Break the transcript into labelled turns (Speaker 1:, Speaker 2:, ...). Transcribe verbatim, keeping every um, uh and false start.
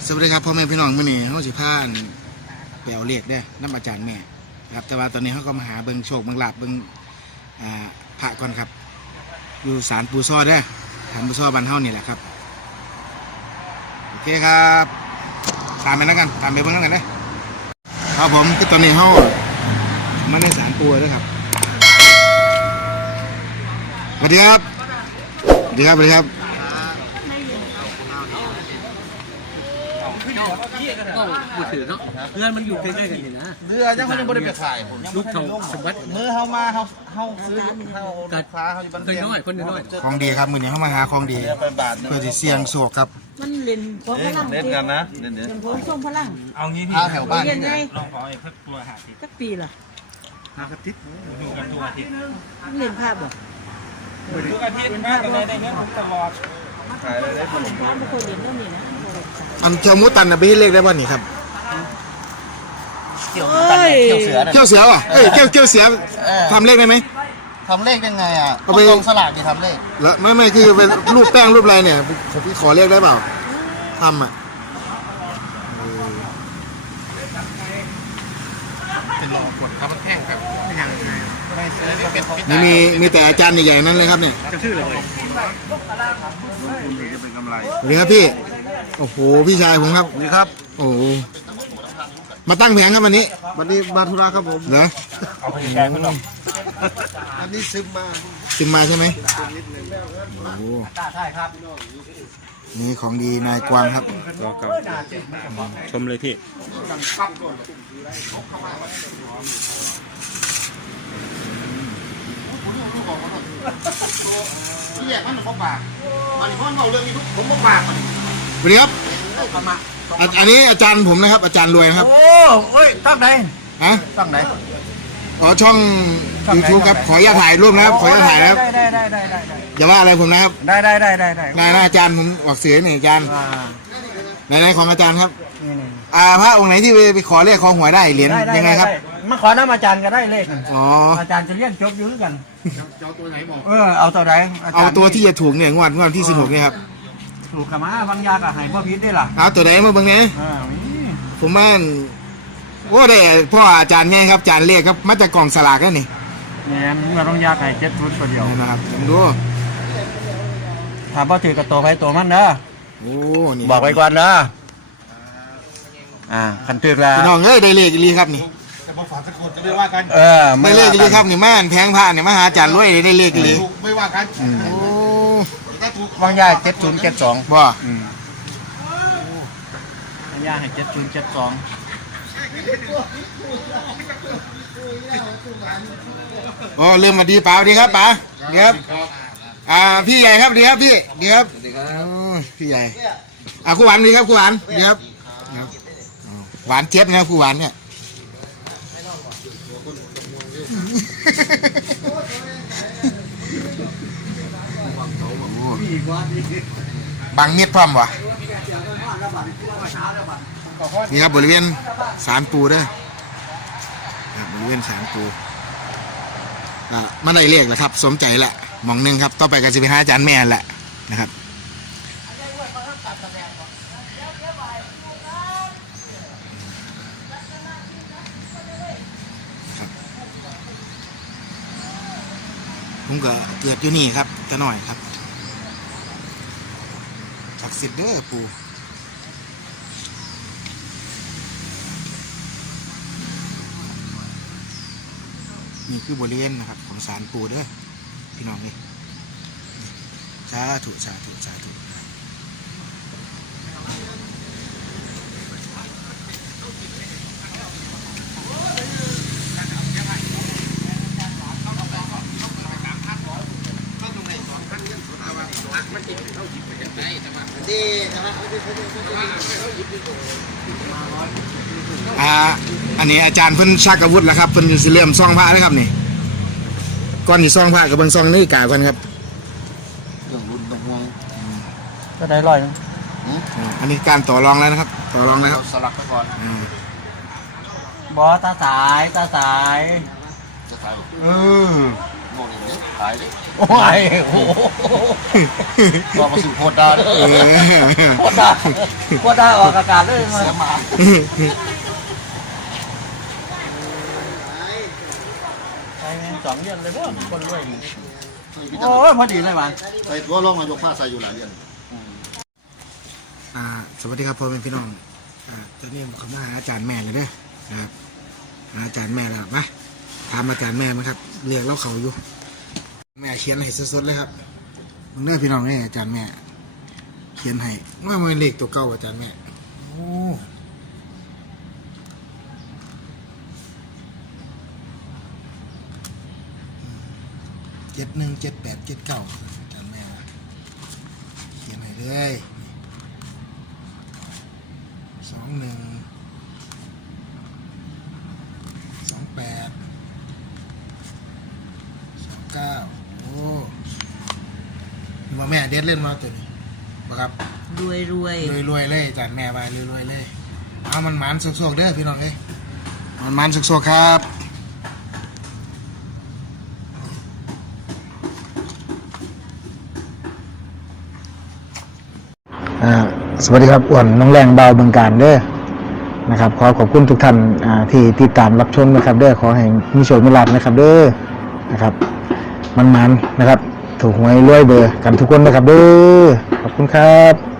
Speaker 1: สวัสดีครับพ่อแม่พี่น้องมื่อนี้เขาสิพานไปเอาเลขได้น้ำอาจารย์แม่ครับแต่ว่าตอนนี้เขาก็มาหาเบิ้งโชคเบิ้งลาบเบิ้งพระก่อนครับอยู่ศาลปูซ้อได้ศาลปูซ้อบ้านเฮานี่แหละครับโอเคครับตามไปแล้วกันตามไปเบิ้งแล้วกันนะครับผมคือตอนนี้เขามาในศาลปูด้วยครับสวัสดีครับสวัสดีครับสวัสดีครับ
Speaker 2: ก็มือถือเนาะเรือมันอยู่ใกล้ๆกันนี่นะ
Speaker 3: เรือยังไม่ได้บริเวณถ่ายผม
Speaker 2: ลูกเขาสมบัติ
Speaker 3: เมื่อเขามาเขาเขาซื้อเขาฟ้าเขาอยู่บ้านเ
Speaker 2: น้อยคนน้อย
Speaker 1: ของดีครับมือนี้เขามาหาของดีเพื่อที่เสี่ยงโชคครับ
Speaker 4: มันเล่นพร้อมพลัง
Speaker 3: เล่นกันนะเล่นเล่น
Speaker 4: พร้อมส่งพลัง
Speaker 3: เอางี้พี่แถวบ้าน
Speaker 4: เรียนไง
Speaker 3: ลองขอไอ้เพิ่มตัวหาทิศ
Speaker 4: สักปีล่ะ
Speaker 3: หาทิศดูกันตัวอาทิตย์
Speaker 4: เรียนภาพบ่
Speaker 3: ทุกอาทิตย์มากเลยได้เงี้ยผมตลอดขายได้ผลผล
Speaker 4: ไม่เคยเรียนเรื่องนี้นะ
Speaker 1: อันเที่ยวมุตันนะไปที่เลขได้บ้านนี่ครับ
Speaker 3: เกี่ยวกันเกี่ยวเสือ
Speaker 1: เกี่ยวเสืออ่ะเอ้ยเกี่ยวเกี่ยวเสือทำเลขได้ไหม
Speaker 3: ทำเลขยังไงอ่ะเอาไปสลากดีทำเลข
Speaker 1: แล้วไม่ไม่คือเป็นรูปแป้งรูปอะไรเนี่ยผมพี่ขอเลขได้เปล่าทำอ่ะ
Speaker 3: เป็นรอกดครับมันแท่งครับไม่ยังไม่ซื้อ
Speaker 1: นี่มีมีแต่อาจารย์ใหญ่ๆนั่นเลยครับเนี่ย
Speaker 3: จะชื่ออะไรจะเป็นกำไร
Speaker 1: สวัสดีครับพี่โอ้โหพี่ชายผมครับ
Speaker 3: นี่ครับ
Speaker 1: โอ้มาตั้งแผงครับวันนี้
Speaker 3: วันนี้มาธุระครับผม
Speaker 1: เหรอ
Speaker 3: เอาไปแกงไม่ต้องอันนี้ซึมมา
Speaker 1: ซึมมาใช่ไหมโอ้
Speaker 3: ใช่ครับ
Speaker 1: นี่ของดีนายกวางครับ
Speaker 2: ก็เก่าชมเลยพี่
Speaker 3: พี่แยกมันบอกปากมันเพราะมันเอาเรื่องนี้ทุกผมบอกปากมัน
Speaker 1: สวัสดีครับอันนี้อาจารย์ผมนะครับอาจารย์รวยนะครับ
Speaker 3: โอ้โอ้ยตั้งไหน
Speaker 1: ฮะ
Speaker 3: ตั้งไหน
Speaker 1: อ๋อช่องยูทูบครับขออย่าถ่ายรูปนะครับขออย่าถ่ายนะครับ
Speaker 3: ได้ได้ได้ได้ได้
Speaker 1: อย่าว่าอะไรผมนะครับ
Speaker 3: ได้ได้ได้ได้ได้
Speaker 1: นายนะอาจารย์ผมออกเสียนี่อาจารย์ในในของอาจารย์ครับอ่าพระองค์ไหนที่ไปขอเลขขอหวยได้เหรียญยังไงครับ
Speaker 3: มาขอน้ำอาจารย์ก็ได้เลข
Speaker 1: อ๋อ
Speaker 3: อาจารย์จะเลี้ยงจบอยู่ด้วยกันเอาตัวไหนบอกเออเอาตัวไหน
Speaker 1: เอาตัวที่จะถูกเนี่ยงวดงวดที่สิบหกนี่ครับ
Speaker 3: ถูกขมาบางยากับหายพ่อพิษได้หรอ
Speaker 1: เอาตัวไหนมาบางเนี้ยผมว่าว่าได้พ่ออาจารย์ไงครับอาจารย์เลขครับมาจากกล่องสลากนี่
Speaker 3: เนี่ยมึงมาต้องยาไข่เจ็ดชุดตัวเดียว
Speaker 1: นะครับผมดู
Speaker 3: ถามว่าถือกระตัวไปตัวมันเนอะ
Speaker 1: โอ้นี่
Speaker 3: บอกไปก่อนเนอะอ่าคันถือแล้ว
Speaker 1: น้องเอ้ยได้เลขอีครับนี่
Speaker 3: จะมาฝากสักคนจะไม่ว่ากันเออ
Speaker 1: ได้เลขอีครับนี่ม่านแพงผ้าเนี่ยมาหาอาจารย์รวยได้เลขอี
Speaker 3: ไม่ว่ากัน
Speaker 1: โอ้
Speaker 3: วางยาเจ็ดศูนย์เจ็ดสอง
Speaker 1: ว่า
Speaker 3: วางยาให้เจ็ดศูนย์เจ็ดสอง
Speaker 1: อ๋อเริ่มมาดีเปล่าดีครับป๋าดีครับอ่าพี่ใหญ่ครับดีครับพี่ดีครับพี่ใหญ่อ่าครูหวานดีครับครูหวานดีครับหวานเจี๊ยบนะครูหวานเนี่ยบังเม็ดพร้อมวะนี่ครับบริเวณศาลปูด้วยบริเวณศาลปูมาได้เลขแล้วครับสมใจละมองหนึ่งครับต่อไปก็จะไปหาอาจารย์แม่แหละนะครับผมก็เกิดอยู่นี่ครับจะหน่อยครับศักดิ์สิทธิ์เด้อปูนี่คือบริเวณนะครับของศาลปูเด้อพี่น้องนี่สาธุสาธุสาธุอ่าอันนี้อาจารย์เพิ่นชักอาวุธแล้วครับเพิ่นสิเริ่มซ่องพระนะครับนี่ก่อนที่ซ่องพระกับเบิ่งซ่องนาฬิกาก่อนครับ
Speaker 3: เรื่องรุ่นต้องห่วงก็ได้ร้อย
Speaker 1: อันนี้การต่อรองแล้วนะครับต่อรองแล้วครับ
Speaker 3: สลักไปก่อนบอตาสายตาสายเออ
Speaker 5: ขายดิโอ้ยโอ้โหก็มาสู่โคตรดาเลย
Speaker 1: เออ
Speaker 5: โคตรดาโคตรดาออกอากาศเลยเสียหมาใช่ไหมสองเดือนเลยว่าคนรวยโอ้ยพอดีเลยมัน
Speaker 6: ใส่ตัวรองนายกผ้าใส่อยู่หลายเดือน
Speaker 1: อ่าสวัสดีครับพ่อแม่พี่น้องอ่าตอนนี้ผมเข้ามาหาอาจารย์แม่เลยเด้อนะครับหาอาจารย์แม่แล้วครับมาถามอาจารย์แม่มั้ยครับเรียกแล้วเขาอยู่แม่เขียนให้สดๆเลยครับมึงเด้อพี่น้องนี่อาจารย์แม่เขียนให้ว่ามันเลขตัวเก่าอาจารย์แม่โอ้เจ็ดหนึ่งเจ็ดแปดเจ็ดเก้าอาจารย์แม่เขียนให้เลยสองหนึ่งสองแปดสองเก้าโอ้มาแม่เด็ดเล่นมาตัวนี้บ่ครับ
Speaker 4: รวยรวย
Speaker 1: รวยรวยๆเลยจานแม่ไปรวยรวยๆเลยเอามันหมันโซกๆเด้อพี่น้องเอ้ยมันหมันโซกๆครับอ่าสวัสดีครับอ้วนน้องแรงเบาเบืองการเด้อนะครับขอขอบคุณทุกท่านอ่าที่ติดตามรับชมนะครับเด้อขอให้มีโชคมีลาภนะครับเด้อนะครับมันๆนะครับถูกหวยรวยเบอร์กันทุกคนนะครับเด้อขอบคุณครับ